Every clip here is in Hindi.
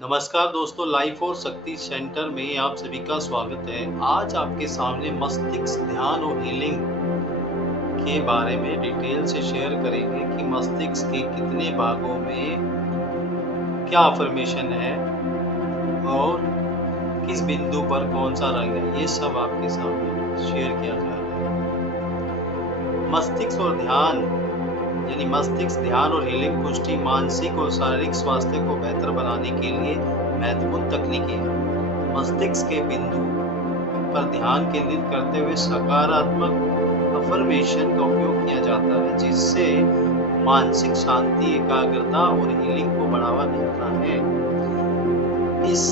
नमस्कार दोस्तों, लाइफ और शक्ति सेंटर में आप सभी का स्वागत है। आज आपके सामने मस्तिष्क ध्यान और हीलिंग के बारे में डिटेल से शेयर करेंगे कि मस्तिष्क के कितने भागों में क्या अफर्मेशन है और किस बिंदु पर कौन सा रंग है, ये सब आपके सामने शेयर किया जा रहा है। मस्तिष्क और ध्यान यानी मस्तिष्क ध्यान और हीलिंग पुष्टि मानसिक और शारीरिक स्वास्थ्य को बेहतर बनाने के लिए महत्वपूर्ण तकनीकें हैं। मस्तिष्क के बिंदु पर ध्यान केंद्रित करते हुए सकारात्मक अफर्मेशन का उपयोग किया जाता है, जिससे मानसिक शांति, एकाग्रता और हीलिंग को बढ़ावा मिलता है। इस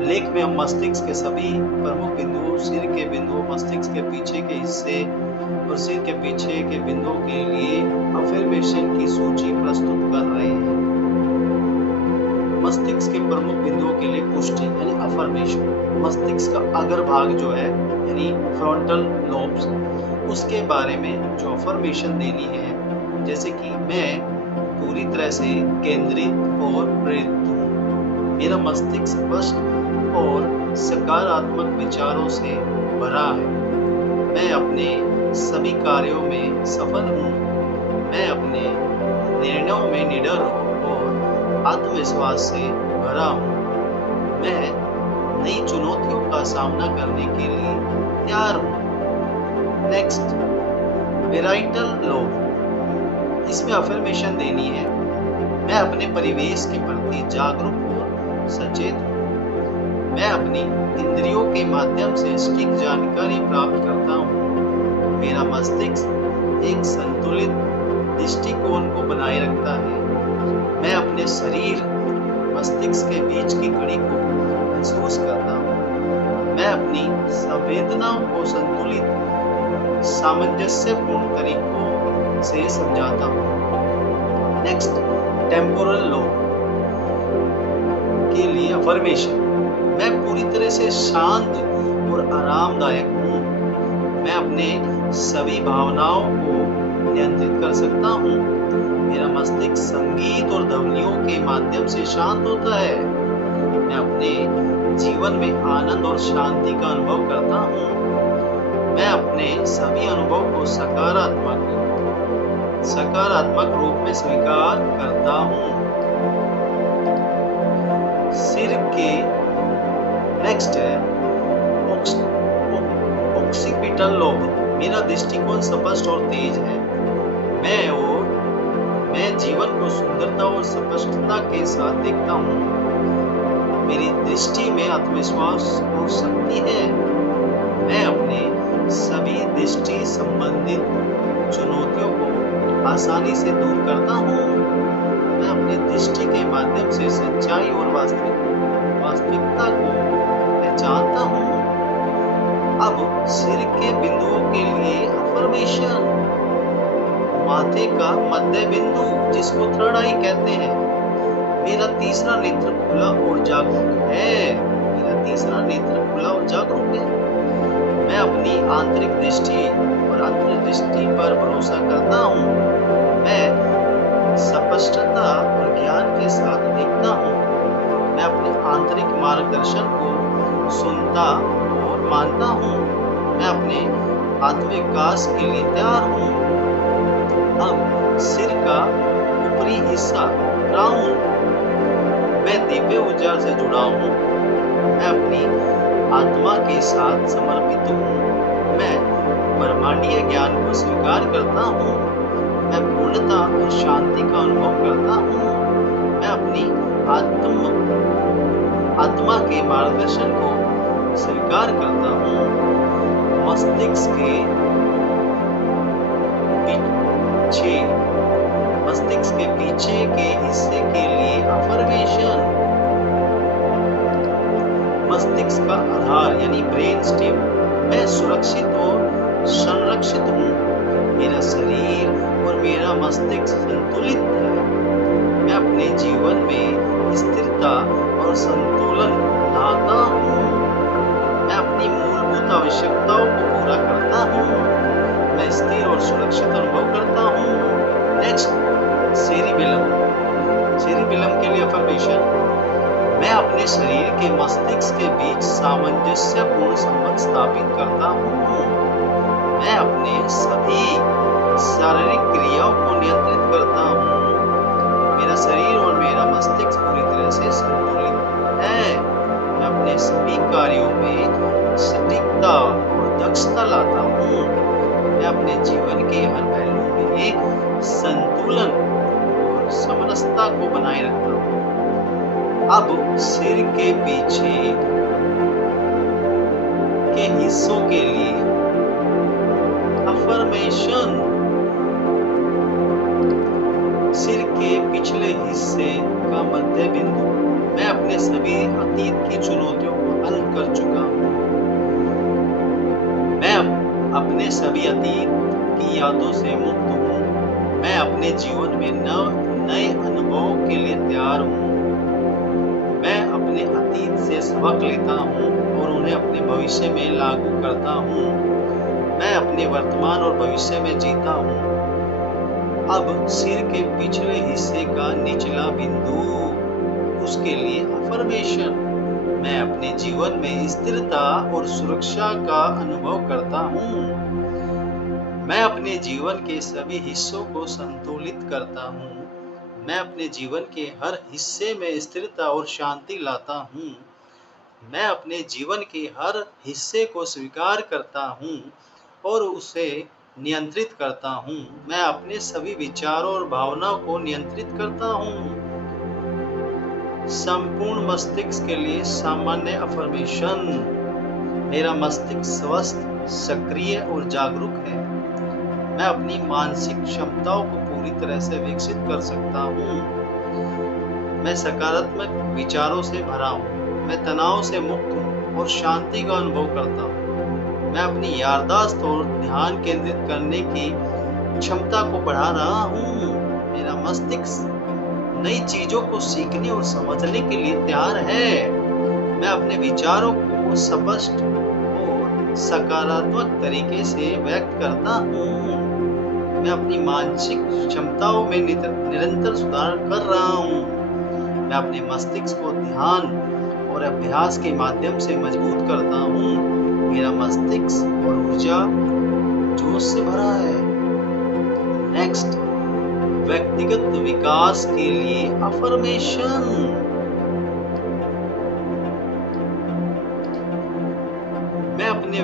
लेख में हम मस्तिष्क के सभी प्रमुख बिंदुओं, सिर के बिंदुओं, मस्तिष्क के पीछे के हिस्से और सिर के पीछे के बिंदुओं के लिए अफर्मेशन की सूची प्रस्तुत कर रहे हैं। मस्तिष्क के प्रमुख बिंदुओं के लिए पुष्टि यानी अफर्मेशन। मस्तिष्क का अग्र भाग जो है यानी फ्रंटल लोब्स, उसके बारे में जो अफर्मेशन देनी है, जैसे कि मैं पूरी तरह से केंद्रित और प्रेरित हूँ। मेरा मस्तिष्क स्पष्ट और सकारात्मक विचारों से भरा है। मैं अपने सभी कार्यों में सफल हूँ। मैं अपने निर्णयों में निडर और आत्मविश्वास से भरा हूँ। मैं नई चुनौतियों का सामना करने के लिए तैयार हूँ। नेक्स्ट, पेराइटल लोब, इसमें अफर्मेशन देनी है। मैं अपने परिवेश के प्रति जागरूक और सचेत हूँ। मैं अपनी इंद्रियों के माध्यम से सटीक जानकारी प्राप्त करता हूँ। मेरा मस्तिष्क एक संतुलित दृष्टिकोण को बनाए रखता है। मैं अपने शरीर मस्तिष्क के बीच की कड़ी को महसूस करता हूँ। मैं अपनी संवेदनाओं को संतुलित, सामंजस्यपूर्ण तरीकों से समझाता हूँ। नेक्स्ट, टेम्पोरल लोब के लिए अफर्मेशन। मैं पूरी तरह से शांत और आरामदायक हूँ। मैं अपने सभी भावनाओं को नियंत्रित कर सकता हूँ। मेरा मस्तिष्क संगीत और ध्वनियों के माध्यम से शांत होता है। मैं अपने जीवन में आनंद और शांति का अनुभव करता हूँ। मैं अपने सभी अनुभव को सकारात्मक रूप में स्वीकार करता हूँ। सिर के नेक्स्ट है ऑक्सीपिटल लोब। मेरा दृष्टिकोण स्पष्ट और तेज है। मैं जीवन को सुंदरता और स्पष्टता के साथ देखता हूँ। मेरी दृष्टि में आत्मविश्वास और शक्ति है। मैं अपने सभी दृष्टि संबंधित चुनौतियों को आसानी से दूर करता हूँ। मैं अपनी दृष्टि के माध्यम से सच्चाई और वास्तविकता को पहचानता हूँ। अब सिर के बिंदुओं के लिए अफर्मेशन। माथे का मध्य बिंदु, जिसको थर्ड आई कहते हैं। मेरा तीसरा नेत्र खुला और जागरूक है। मेरा तीसरा नेत्र खुला और जागरूक है। मैं अपनी आंतरिक दृष्टि और अंतर्दृष्टि पर भरोसा करता हूँ। मैं स्पष्टता और ज्ञान के साथ देखता हूँ। मैं अपने आंतरिक मार्गदर्शन को सुनता और मानता हूँ। मैं अपने आत्मविकास के लिए तैयार हूँ। अब सिर का ऊपरी हिस्सा, क्राउन। मैं दिव्य ऊर्जा से जुड़ा हूँ। मैं अपनी आत्मा के साथ समर्पित हूँ। मैं ब्रह्मांडीय ज्ञान को स्वीकार करता हूँ। मैं पूर्णता और शांति का अनुभव करता हूँ। मैं अपनी आत्मा के मार्गदर्शन को स्वीकार करता हूँ। मस्तिष्क के पीछे के हिस्से के लिए अफर्मेशन। मस्तिष्क का आधार यानी ब्रेन स्टेम। मैं सुरक्षित और संरक्षित हूँ। मेरा शरीर और मेरा मस्तिष्क संतुलित है। मैं अपने जीवन में स्थिरता और संतुलन लाता हूँ। मैं अपनी मूलभूत आवश्यकताओं को पूरा करता हूँ। मैं स्थिर और सुरक्षित अनुभव करता हूँ। Next, cerebellum. सेरिबेलम के लिए अफर्मेशन। अपने शरीर के मस्तिष्क के बीच सामंजस्यपूर्ण संबंध स्थापित करता हूँ। मैं अपने सभी शारीरिक क्रियाओं को नियंत्रित करता हूँ। मेरा शरीर और मेरा मस्तिष्क पूरी तरह से संतुलित है। मैं अपने सभी कार्यों में सटीकता और दक्षता लाता हूँ। मैं अपने जीवन के हर पहलू में संतुलन और समरसता को बनाए रखता हूँ। अब सिर के पीछे के हिस्सों के लिए अफर्मेशन। सिर के पिछले हिस्से का मध्य बिंदु। मैं अपने सभी अतीत की चुनौतियों को हल कर चुका हूँ। मैं अपने सभी अतीत की यादों से मुक्त हूँ। मैं अपने जीवन में नए अनुभवों के लिए तैयार हूँ। मैं अपने अतीत से सबक लेता हूँ और उन्हें अपने भविष्य में लागू करता हूँ। मैं अपने वर्तमान और भविष्य में जीता हूँ। अब सिर के पिछले हिस्से का निचला बिंदु, उसके लिए अफर्मेशन। मैं अपने जीवन में स्थिरता और सुरक्षा का अनुभव करता हूँ। मैं अपने जीवन के सभी हिस्सों को संतुलित करता हूँ। मैं अपने जीवन के हर हिस्से में स्थिरता और शांति लाता हूँ। मैं अपने जीवन के हर हिस्से को स्वीकार करता हूँ और उसे नियंत्रित करता हूँ। मैं अपने सभी विचारों और भावनाओं को नियंत्रित करता हूँ। संपूर्ण मस्तिष्क के लिए सामान्य अफर्मेशन। मेरा मस्तिष्क स्वस्थ, सक्रिय और जागरूक है। मैं अपनी मानसिक क्षमताओं को पूरी तरह से विकसित कर सकता हूँ। मैं सकारात्मक विचारों से भरा हूँ। मैं तनाव से मुक्त हूँ और शांति का अनुभव करता हूँ। मैं अपनी याददाश्त और ध्यान केंद्रित करने की क्षमता को बढ़ा रहा हूँ। मेरा मस्तिष्क नई चीजों को सीखने और समझने के लिए तैयार है। मैं अपने विचारों को स्पष्ट और सकारात्मक तरीके से व्यक्त करता हूँ। मैं अपनी मानसिक क्षमताओं में निरंतर सुधार कर रहा हूँ। मैं अपने मस्तिष्क को ध्यान और अभ्यास के माध्यम से मजबूत करता हूँ। मेरा मस्तिष्क और ऊर्जा जोश से भरा है। नेक्स्ट, व्यक्तिगत विकास के लिए अफर्मेशन। मैं अपने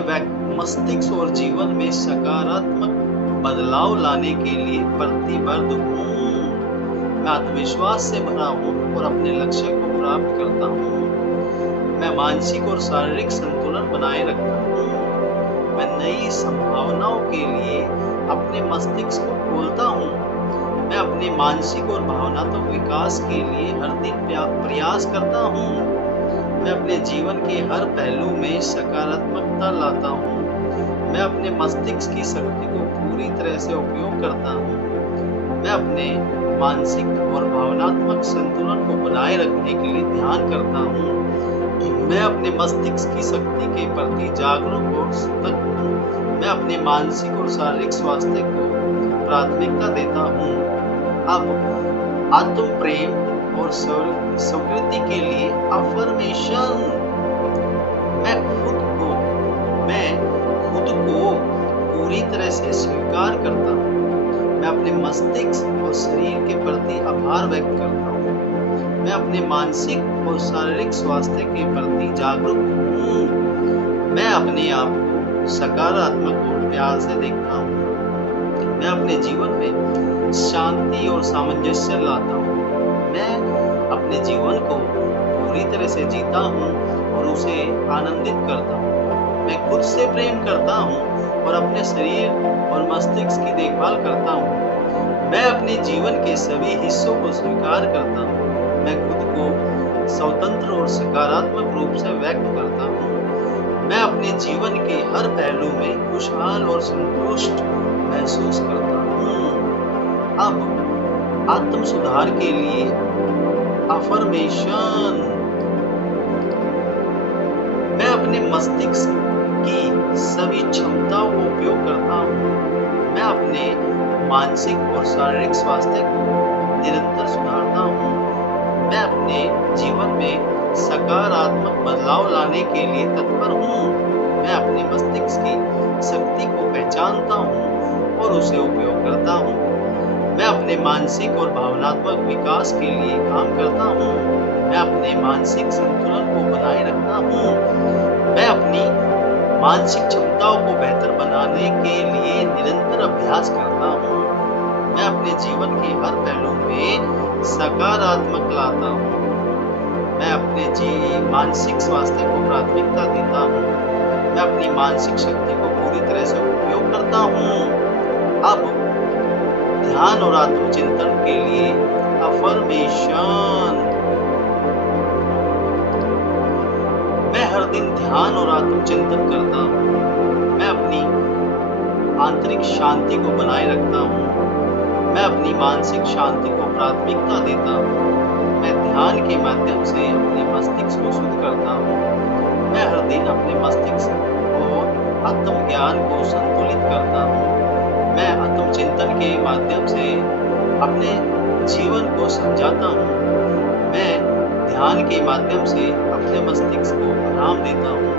मस्तिष्क और जीवन में सकारात्मक बदलाव लाने के लिए प्रतिबद्ध हूँ। मैं आत्मविश्वास से भरा हूँ और अपने लक्ष्य को प्राप्त करता हूँ। मैं मानसिक और शारीरिक संतुलन बनाए रखता हूँ। मैं नई संभावनाओं के लिए अपने मस्तिष्क को खोलता हूँ। मैं अपने मानसिक और भावनात्मक विकास के लिए हर दिन प्रयास करता हूँ। मैं अपने जीवन के हर पहलू में सकारात्मकता लाता हूँ। मैं अपने मस्तिष्क की शक्ति को पूरी तरह से उपयोग करता हूँ। मैं अपने मानसिक और भावनात्मक संतुलन को बनाए रखने के लिए ध्यान करता हूँ। मैं अपने मस्तिष्क की शक्ति के प्रति जागरूक और सतर्क हूँ। मैं अपने मानसिक और शारीरिक स्वास्थ्य को प्राथमिकता देता हूँ। अब आत्म प्रेम और स्वीकृति के लिए अफर्मेशन। मैं खुद को पूरी तरह से स्वीकार करता हूँ। मैं अपने मस्तिष्क और शरीर के प्रति आभार व्यक्त करता हूँ। मैं अपने मानसिक और शारीरिक स्वास्थ्य के प्रति जागरूक हूँ। मैं अपने आप को सकारात्मक और प्यार से देखता हूँ। मैं अपने जीवन में शांति और सामंजस्य लाता हूँ। मैं अपने जीवन को पूरी तरह से जीता हूँ और उसे आनंदित करता हूँ। मैं खुद से प्रेम करता हूँ और अपने शरीर और मस्तिष्क की देखभाल करता हूँ। मैं अपने जीवन के सभी हिस्सों को स्वीकार करता हूँ। मैं खुद को स्वतंत्र और सकारात्मक रूप से व्यक्त करता हूँ। मैं अपने जीवन के हर पहलू में खुशहाल और संतुष्ट महसूस करता हूँ। अब आत्म सुधार के लिए अफर्मेशन। मैं अपने मस्तिष्क की सभी क्षमताओं को उपयोग करता हूँ। मैं अपने मानसिक और शारीरिक स्वास्थ्य को निरंतर सुधारता हूँ। मैं अपने जीवन में सकारात्मक बदलाव लाने के लिए तत्पर हूँ। मैं अपने मस्तिष्क की शक्ति को पहचानता हूँ और उसे उपयोग करता हूँ। मैं अपने मानसिक और भावनात्मक विकास के लिए काम करता हूँ। मैं अपने मानसिक संतुलन को बनाए रखता हूँ। मैं अपनी मानसिक क्षमताओं को बेहतर बनाने के लिए निरंतर अभ्यास करता हूँ। मैं अपने जीवन के हर पहलू में सकारात्मक लाता हूँ। मैं अपने मानसिक स्वास्थ्य को प्राथमिकता देता हूँ। मैं अपनी मानसिक शक्ति को पूरी तरह से उपयोग करता हूँ। अब ध्यान और आत्मचिंतन के लिए अफर्मेशन। मैं हर दिन ध्यान और आत्मचिंतन करता हूँ। मैं अपनी आंतरिक शांति को बनाए रखता हूँ। मैं अपनी मानसिक शांति को प्राथमिकता देता हूँ। मैं ध्यान के माध्यम से अपने मस्तिष्क को शुद्ध करता हूँ। मैं हर दिन अपने मस्तिष्क और आत्मज्ञान को संतुलित करता हूँ। मैं आत्मचिंतन के माध्यम से अपने जीवन को समझाता हूँ। मैं ध्यान के माध्यम से अपने मस्तिष्क को आराम देता हूँ।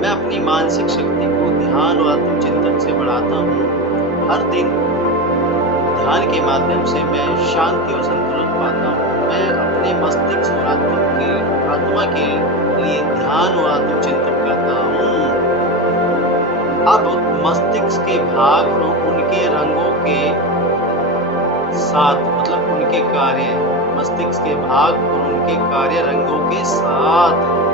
मैं अपनी मानसिक शक्ति को ध्यान और आत्मचिंतन से बढ़ाता हूँ। हर दिन ध्यान के माध्यम से मैं शांति और संतुलन पाता हूँ। मैं अपने मस्तिष्क और आत्मा के लिए ध्यान और आत्मचिंतन करता हूँ। अब मस्तिष्क के भाग और उनके रंगों के साथ, मतलब उनके कार्य, मस्तिष्क के भाग और उनके कार्य रंगों के साथ।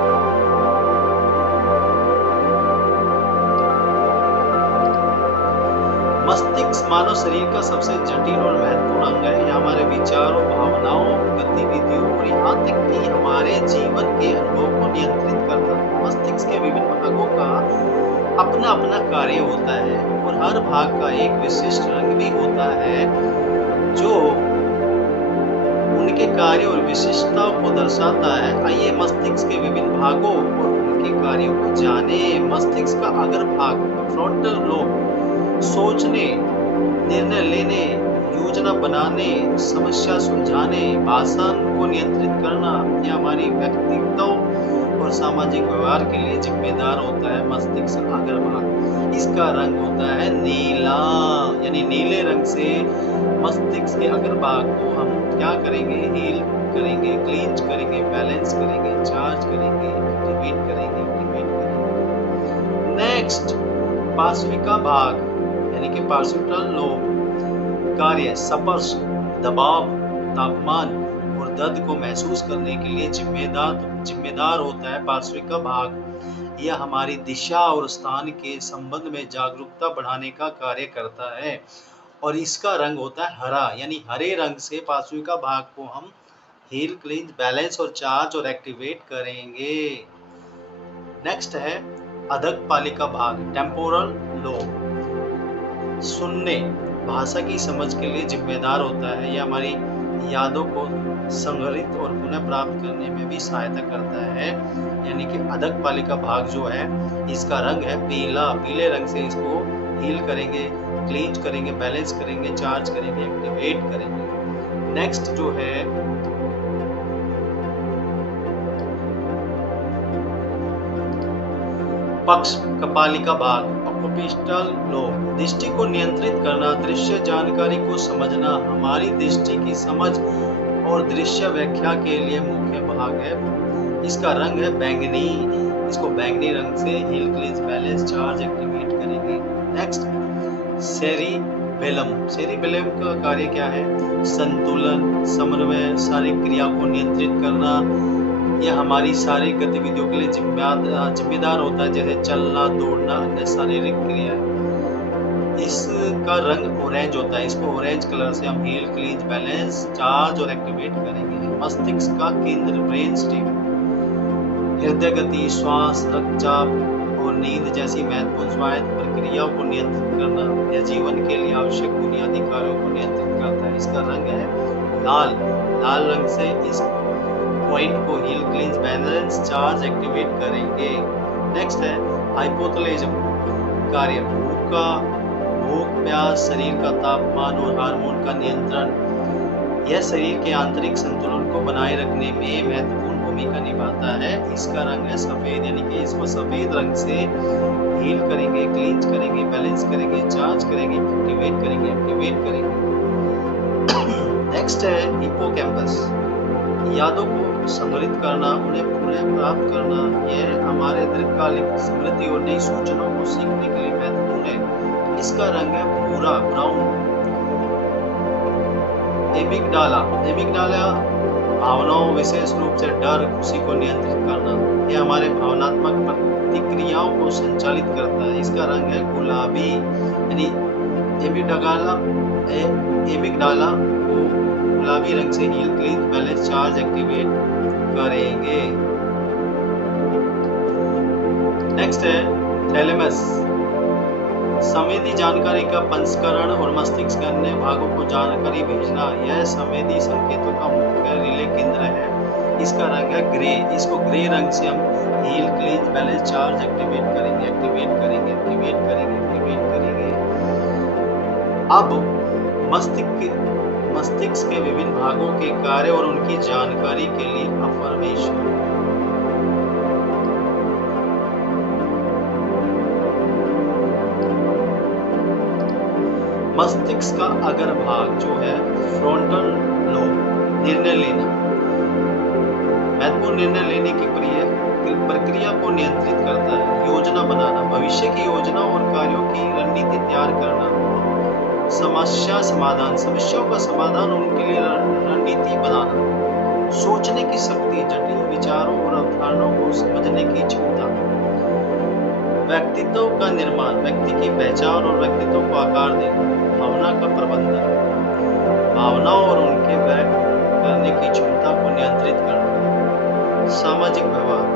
मस्तिष्क मानव शरीर का सबसे जटिल और महत्वपूर्ण अंग है। यह हमारे विचारों, भावनाओं, गतिविधियों और यहाँ तक कि हमारे जीवन के अनुभव को नियंत्रित करता है। मस्तिष्क के विभिन्न भागों का अपना अपना कार्य होता है और हर भाग का एक विशिष्ट रंग भी होता है जो उनके कार्य और विशिष्टताओं को दर्शाता है। आइए मस्तिष्क के विभिन्न भागों और उनके कार्यों को जाने। मस्तिष्क का अग्र भाग, फ्रंटल लोब, सोचने, निर्णय लेने, योजना बनाने, समस्या सुलझाने, भाषण को नियंत्रित करना या हमारी व्यक्तित्व और सामाजिक व्यवहार के लिए जिम्मेदार होता है। मस्तिष्क अग्र भाग, इसका रंग होता है नीला, यानी नीले रंग से मस्तिष्क के अग्र भाग को हम क्या करेंगे? हील करेंगे, क्लींच करेंगे, बैलेंस करेंगे, चार्ज करेंगे, एक्टिवेट करेंगे। नेक्स्ट, पार्श्विका भाग यानी कि पार्श्विकल लोब कार्य स्पर्श, दबाव, तापमान और दर्द को महसूस करने के लिए जिम्मेदार होता है। पार्श्विका भाग यह हमारी दिशा और स्थान के संबंध में जागरूकता बढ़ाने का कार्य करता है और इसका रंग होता है हरा, यानी हरे रंग से पार्श्विका भाग को हम हील, क्लींज, बैलेंस और चार्ज और एक्टिवेट करेंगे। नेक्स्ट है अधक पालिका भाग, टेम्पोरल लोब, सुनने, भाषा की समझ के लिए जिम्मेदार होता है। यह हमारी यादों को संग्रहित और पुनः प्राप्त करने में भी सहायता करता है। यानी कि अधक पालिका भाग जो है इसका रंग है पीला, पीले रंग से इसको हील करेंगे, क्लींज करेंगे, बैलेंस करेंगे, चार्ज करेंगे, एक्टिवेट करेंगे। नेक्स्ट जो है पक्ष कपालिका भाग, ऑक्यूपिटल लोब, दृष्टि को नियंत्रित करना, दृश्य जानकारी को समझना, हमारी दृष्टि की समझ और दृश्य व्याख्या के लिए मुख्य भाग है। इसका रंग है बैंगनी, इसको बैंगनी रंग से heal, cleanse, balance, charge, activate करेंगे। नेक्स्ट सेरिबेलम, सेरिबेलम का कार्य क्या है? संतुलन, समन्वय, शारीरिक क्रिया को नियंत्रित करना। यह हमारी शारीरिक गतिविधियों के लिए जिम्मेदार होता है, जैसे चलना, दौड़ना, अन्य शारीरिक क्रिया। इसका रंग ऑरेंज होता है, इसको ऑरेंज कलर से हम हील, क्लींज, बैलेंस, चार्ज और एक्टिवेट करेंगे। मस्तिष्क का केंद्र, ब्रेन स्टेम, हृदय गति, श्वास, रक्तचाप और नींद जैसी महत्वपूर्ण स्वायत्त प्रक्रियाओं को नियंत्रित करना। यह जीवन के लिए आवश्यक बुनियादी कार्यों को नियंत्रित करता है। इसका रंग है लाल, लाल रंग से इस पॉइंट को heal, cleanse, balance, charge, activate करेंगे। नेक्स्ट है हाइपोथैलेमस कार्य, भूख, प्यास, शरीर का तापमान और हार्मोन का नियंत्रण। यह शरीर के आंतरिक संतुलन को बनाए रखने में महत्वपूर्ण भूमिका निभाता है। इसका रंग है सफेद, यानी कि इसको सफेद रंग से हील करेंगे, क्लींज करेंगे, बैलेंस करेंगे, चार्ज करेंगे, एक्टिवेट करेंगे। नेक्स्ट है हिप्पोकैम्पस। यादों को संग्रहित करना, उन्हें पुनः प्राप्त करना, यह हमारे दीर्घकालिक स्मृति और नई सूचनाओं को सीखने के लिए महत्वपूर्ण है। इसका रंग है भूरा, ब्राउन। एमिगडाला भावनाओं, विशेष रूप से डर, खुशी को नियंत्रित करना, यह हमारे भावनात्मक प्रतिक्रियाओं को संचालित करता है। इसका रंग है गुलाबी, यानी एमिगडाला को गुलाबी रंग से heal, clean, balance, charge, activate करेंगे। नेक्स्ट है थैलेमस। संवेदी जानकारी का पंचकरण और मस्तिष्क के अन्य भागों को जानकारी भेजना, यह संवेदी संकेतों का मुख्य रिले केंद्र है। इसका रंग है ग्रे। इसको ग्रे रंग से हम heal, clean, balance, charge, activate करेंगे। अब मस्तिष्क के विभिन्न भागों के कार्य और उनकी जानकारी के लिए अफर्मेशन। मस्तिष्क का अगर भाग जो है फ्रंटल लोब, निर्णय लेना, महत्वपूर्ण निर्णय लेने की प्रक्रिया को नियंत्रित करता है। योजना बनाना, भविष्य की योजना और कार्यों की रणनीति तैयार करना। समस्याओं का समाधान, उनके लिए रणनीति बनाना। सोचने की शक्ति, जटिल विचारों और अवधारणाओं को समझने की क्षमता। व्यक्तित्व का निर्माण, व्यक्ति की पहचान और व्यक्तित्व को आकार देना। भावना का प्रबंधन, भावनाओं और उनके व्यक्त करने की क्षमता को नियंत्रित करना। सामाजिक व्यवहार,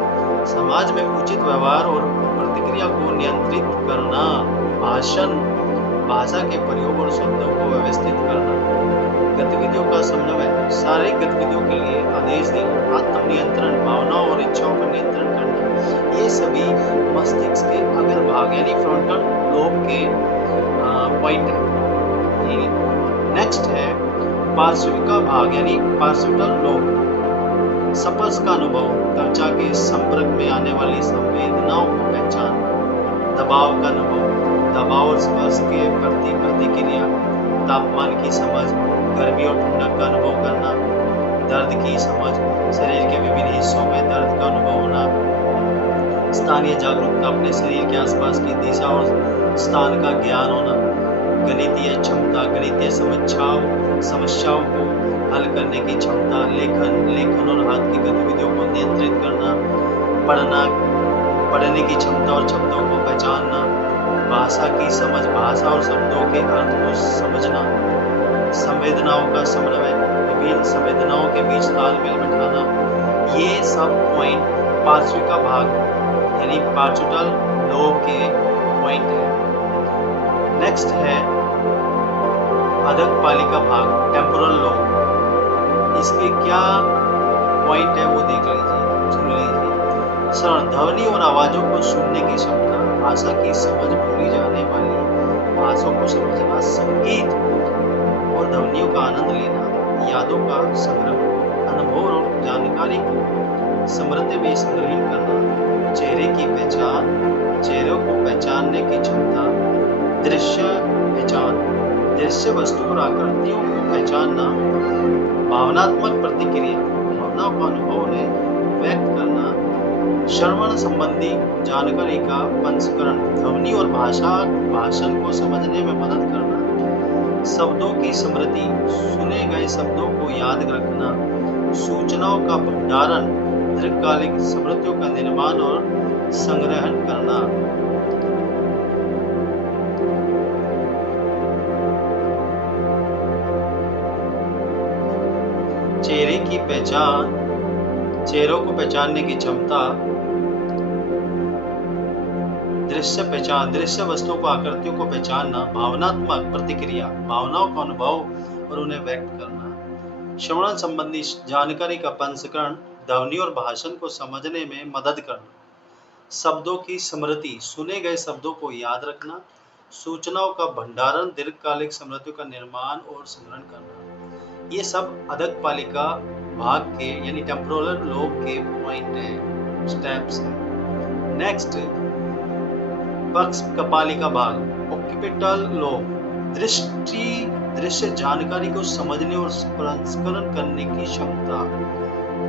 समाज में उचित व्यवहार और प्रतिक्रिया को नियंत्रित करना। भाषा के प्रयोग और शब्दों को व्यवस्थित करना। गतिविधियों का समन्वय, शारीरिक गतिविधियों के लिए आदेश देना। आत्मनियंत्रण, भावनाओं और इच्छाओं पर नियंत्रण करना। ये सभी मस्तिष्क के अग्र भाग यानी फ्रंटल लोब के पॉइंट है। नेक्स्ट है पार्श्विका भाग यानी पार्श्विकल लोब। स्पर्श का अनुभव, त्वचा के संपर्क में आने वाली संवेदनाओं को पहचानना। दबाव का अनुभव, दबाव और स्पर्श के प्रति प्रतिक्रिया। तापमान की समझ, गर्मी और ठंडक का अनुभव करना। दर्द की समझ, शरीर के विभिन्न हिस्सों में दर्द का अनुभव होना। स्थानीय जागरूकता, अपने शरीर के आसपास की दिशा और स्थान का ज्ञान होना। गणितीय क्षमता, गणितीय समस्याओं को हल करने की क्षमता। लेखन और हाथ की गतिविधियों को नियंत्रित करना। पढ़ने की क्षमता और शब्दों को पहचानना। भाषा की समझ, भाषा और शब्दों के अर्थ को समझना। संवेदनाओं का समन्वय, विभिन्न संवेदनाओं के बीच तालमेल बिठाना। ये सब पॉइंट पार्श्विका भाग यानी पार्श्विकल लोब के पॉइंट है। नेक्स्ट है अधकपालिका भाग, टेम्पोरल लोब। इसके क्या पॉइंट है वो देख लीजिए, सुन लीजिए। श्रवण, ध्वनि और आवाजों को सुनने की क्षमता। भाषा की समझ, भूली जाने वाली भाषाओं को समझना। संगीत और ध्वनियों का आनंद लेना। यादों का संग्रह, अनुभव और जानकारी को स्मृति में संग्रहित करना। चेहरे की पहचान, चेहरों को पहचानने की क्षमता। दृश्य पहचान, दृश्य वस्तु और आकृतियों को पहचानना। भावनात्मक प्रतिक्रिया, भावनाओं का अनुभव उन्हें व्यक्त करना। श्रवण संबंधी जानकारी का पंचकरण, ध्वनि और भाषण को समझने में मदद करना। शब्दों की स्मृति, सुने गए शब्दों को याद रखना। सूचनाओं का भंडारण, दीर्घकालिक स्मृतियों का निर्माण और संग्रहण करना। चेहरे की पहचान, चेहरों को पहचानने की क्षमता। दृश्य पहचान, दृश्य वस्तुओं को, आकृतियों को पहचानना। भावनात्मक प्रतिक्रिया, भावनाओं का अनुभव और उन्हें व्यक्त करना। श्रवण संबंधी जानकारी का पंचकरण, ध्वनि और भाषण को समझने में मदद करना। शब्दों की स्मृति, सुने गए शब्दों को याद रखना। सूचनाओं का भंडारण, दीर्घकालिक स्मृतियों का निर्माण और संग्रहण करना। ये सब अधकपालिका भाग के यानी टेम्पोरल लोब के पॉइंट है, स्टेप्स है। नेक्स्ट पक्ष कपालिका भाग ऑक्यूपिटल लोब दृश्य जानकारी को समझने और प्रसंस्करण करने की क्षमता,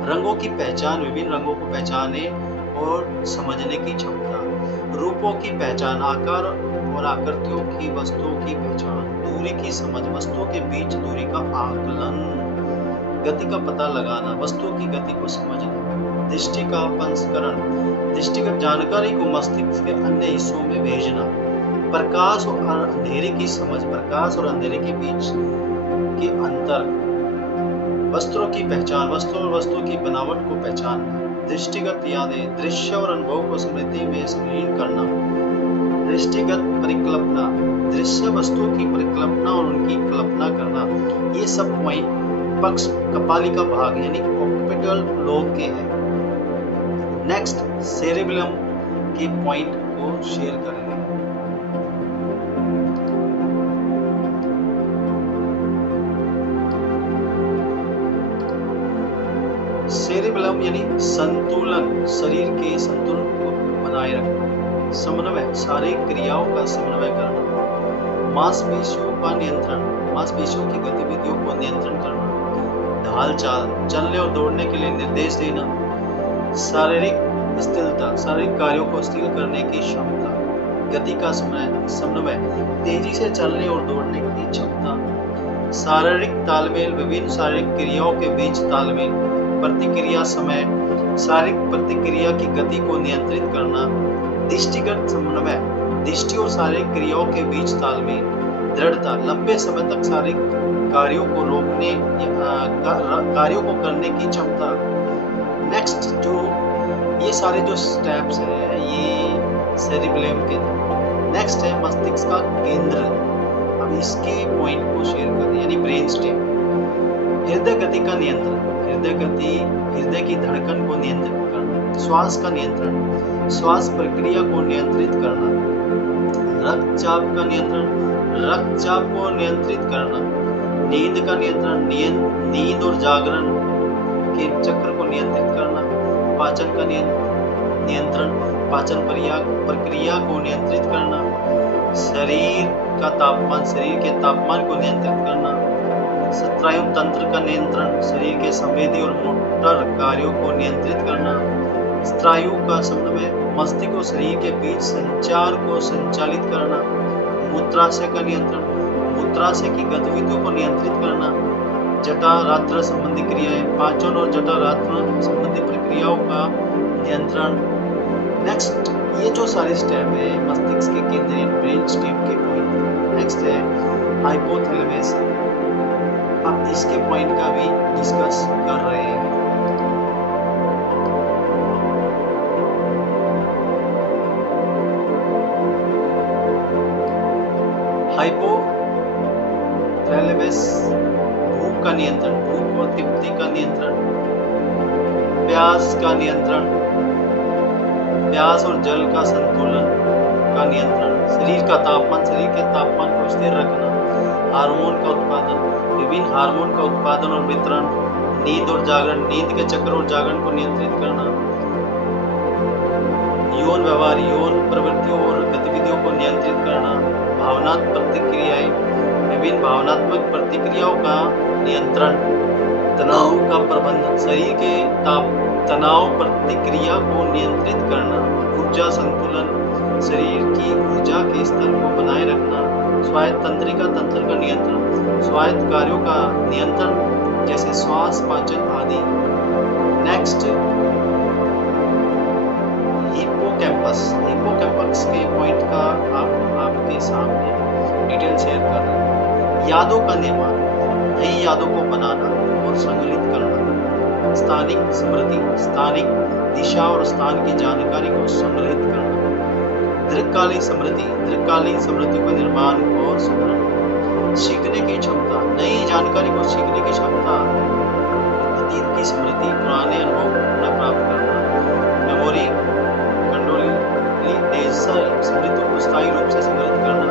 रंगों की पहचान, विभिन्न रंगों को पहचाने और समझने की क्षमता, रूपों की पहचान, आकार और आकृतियों की, वस्तुओं की पहचान, दूरी की समझ, वस्तुओं के बीच दूरी का आकलन, गति का पता लगाना, वस्तुओं की गति को समझना, दृष्टि का प्रसंस्करण, दृष्टिगत जानकारी को मस्तिष्क के अन्य हिस्सों में भेजना, प्रकाश और अंधेरे की समझ, प्रकाश और अंधेरे के बीच के अंतर, वस्त्रों की पहचान, वस्तुओं और वस्तुओं की बनावट को पहचानना, दृष्टिगत यादें, दृश्य और अनुभव को स्मृति में संलीन करना, दृष्टिगत परिकल्पना, दृश्य वस्तुओं की परिकल्पना और उनकी कल्पना करना। ये सब पॉइंट पक्ष कपालिका भाग यानी ऑक्यूपिटल लोब के हैं। नेक्स्ट सेरेबेलम के पॉइंट को शेयर करेंगे। सेरेबेलम यानी संतुलन, शरीर के संतुलन को बनाए रखना, समन्वय, शारीरिक क्रियाओं का समन्वय करना, मांसपेशियों का नियंत्रण, मांसपेशियों की गतिविधियों को नियंत्रण करना, ढाल चाल, चलने और दौड़ने के लिए निर्देश देना, शारीरिक स्थिरता, शारीरिक कार्यों को स्थिर करने की क्षमता, गति का समन्वय, तेजी से चलने और दौड़ने की क्षमता, शारीरिक तालमेल, विभिन्न शारीरिक क्रियाओं के बीच तालमेल, प्रतिक्रिया समय, शारीरिक प्रतिक्रिया की गति को नियंत्रित करना, दृष्टिगत समन्वय, दृष्टि और शारीरिक क्रियाओं के बीच तालमेल, दृढ़ता, लंबे समय तक शारीरिक कार्यों को रोकने कार्यों को करने की क्षमता। नेक्स्ट जो ये सारे जो स्टेप्स हैं ये सेरिबेलम के। नेक्स्ट है मस्तिष्क का केंद्र। अब इसके पॉइंट को शेयर करें यानी ब्रेन स्टेम। हृदय गति का नियंत्रण, हृदय की धड़कन को नियंत्रित करना, श्वास का नियंत्रण, श्वास प्रक्रिया को नियंत्रित करना, रक्तचाप का नियंत्रण, रक्तचाप को नियंत्रित करना, नींद का नियंत्रण, नींद और जागरण के चक्र को नियंत्रित करना, पाचन का नियंत्रण, पाचन प्रक्रिया को नियंत्रित करना, शरीर का तापमान, शरीर के तापमान को नियंत्रित करना, स्नायु तंत्र का नियंत्रण, शरीर के संवेदी और मोटर कार्यों को नियंत्रित करना, स्नायु का समन्वय, मस्तिष्क और शरीर के बीच संचार को संचालित करना, मूत्राशय का नियंत्रण, मूत्राशय की गतिविधियों को नियंत्रित करना, जठरांत्र संबंधी क्रियाएं, पाचन और जठरांत्र संबंधी प्रक्रियाओं का नियंत्रण। नेक्स्ट ये जो सारे स्टेप है मस्तिष्क के केंद्रीय ब्रेन स्टेम के पॉइंट। नेक्स्ट है हाइपोथैलेमस। अब इसके पॉइंट का भी डिस्कस कर रहे हैं। हाइपोथैलेमस भूख का नियंत्रण, भूख और तृप्ति का नियंत्रण, प्यास का नियंत्रण, प्यास और जल का संतुलन का नियंत्रण, शरीर का तापमान, शरीर के तापमान को स्थिर रखना, हार्मोन का उत्पादन, विभिन्न हार्मोन का उत्पादन और वितरण, नींद और जागरण, नींद के चक्र और जागरण को नियंत्रित करना, यौन व्यवहार, यौन प्रवृत्तियों और गतिविधियों को नियंत्रित करना, भावनात्मक प्रतिक्रियाएं, विभिन्न भावनात्मक प्रतिक्रियाओं का नियंत्रण, तनाव का प्रबंधन, शरीर के तनाव प्रतिक्रिया को नियंत्रित करना, ऊर्जा संतुलन, शरीर की ऊर्जा के स्तर को बनाए रखना, स्वायत्त तंत्रिका तंत्र का नियंत्रण, स्वायत्त कार्यों का नियंत्रण जैसे श्वास, पाचन आदि। नेक्स्ट हिप्पोकैम्पस के पॉइंट का आपके सामने डिटेल शेयर कर रहे हैं। यादों का निर्माण, नई यादों को बनाना और संग्रहित करना, स्थानिक स्मृति, स्थानिक दिशा और स्थान की जानकारी को संग्रहित करना, दीर्घकालीन स्मृति का निर्माण और संग्रहण, सीखने की क्षमता, नई जानकारी को सीखने की क्षमता, अतीत की स्मृति, पुराने अनुभव को पुनः प्राप्त करना, मेमोरी स्मृति को स्थायी रूप से संग्रहित करना,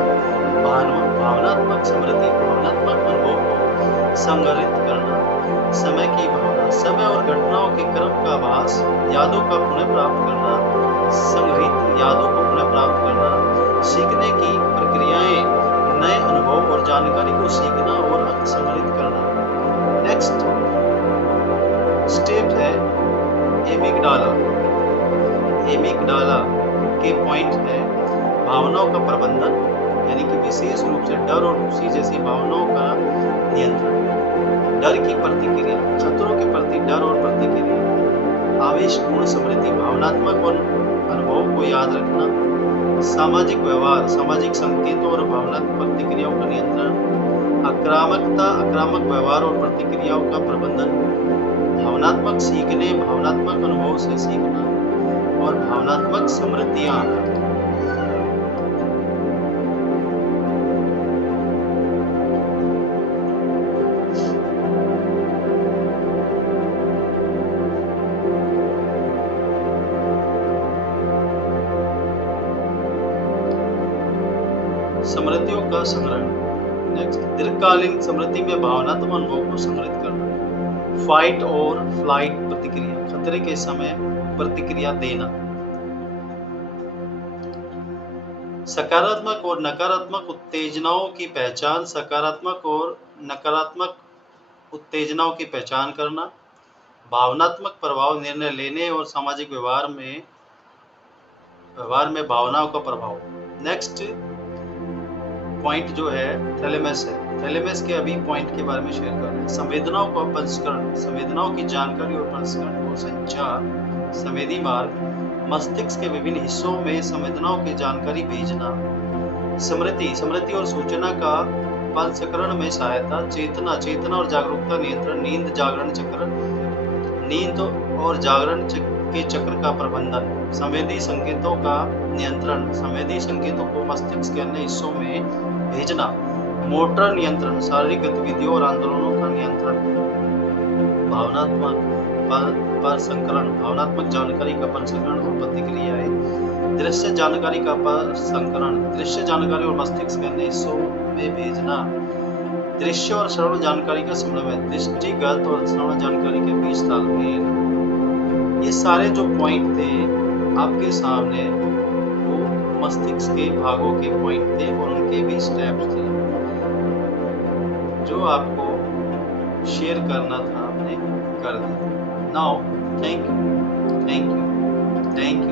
भावनात्मक स्मृति, भावनात्मक अनुभव को संग्रहित करना, समय की भावना, सब यादों का पुनः प्राप्त करना, संग्रहित यादों को पुनः प्राप्त करना, सीखने की प्रक्रियाएं, नए अनुभव और जानकारी को सीखना और संग्रहित करना। नेक्स्ट स्टेप है एमिगडाला। एमिगडाला के पॉइंट है भावनाओं का प्रबंधन, यानी कि विशेष रूप से डर और खुशी जैसी भावनाओं का नियंत्रण, डर की प्रतिक्रिया, खतरों के प्रति डर और प्रतिक्रिया, आवेशपूर्ण स्मृति, भावनात्मक और अनुभव को याद रखना, सामाजिक व्यवहार, सामाजिक संकेतों और भावनात्मक प्रतिक्रियाओं का नियंत्रण, आक्रामकता, आक्रामक व्यवहार और प्रतिक्रियाओं का प्रबंधन, भावनात्मक सीखने, भावनात्मक अनुभव से सीखना और भावनात्मक स्मृतियां। स्मृतियों का संग्रहण। नेक्स्ट दीर्घकालीन स्मृति में भावनात्मक अनुभव को संग्रहित करना, फाइट और फ्लाइट प्रतिक्रिया, खतरे के समय प्रतिक्रिया देना, सकारात्मक और नकारात्मक उत्तेजनाओं की पहचान, सकारात्मक और नकारात्मक उत्तेजनाओं की पहचान करना, भावनात्मक प्रभाव, निर्णय लेने और सामाजिक व्यवहार में भावनाओं का प्रभाव। नेक्स्ट पॉइंट जो है थैलेमस है। थैलेमस के अभी पॉइंट के बारे में शेयर कर रहे हैं। संवेदनाओं का प्रसंस्करण, संवेदनाओं की जानकारी और प्रसंस्करण और संचार, संवेदी मार्ग, मस्तिष्क के विभिन्न हिस्सों में संवेदनाओं की जानकारी भेजना, स्मृति और सूचना का प्रसंस्करण में सहायता, चेतना और जागरूकता नियंत्रण, नींद और जागरण के चक्र का प्रबंधन, संवेदी संकेतों का नियंत्रण, संवेदी संकेतों को मस्तिष्क के अन्य हिस्सों में भेजना, मोटर नियंत्रण, शारीरिक गतिविधियों और आंदोलनों का नियंत्रण, भावनात्मक प्रसंस्करण, भावनात्मक जानकारी का प्रसंस्करण और प्रतिक्रियाएं, दृश्य जानकारी का प्रसंस्करण, दृश्य जानकारी और मस्तिष्क के अन्य हिस्सों में भेजना, दृश्य और श्रवण जानकारी का समन्वय, दृष्टिगत और श्रवण जानकारी के बीच तालमेल। ये सारे जो पॉइंट थे आपके सामने, वो मस्तिष्क के भागों के पॉइंट थे और उनके भी स्टेप्स थे जो आपको शेयर करना था, आपने कर दिया। Now thank you.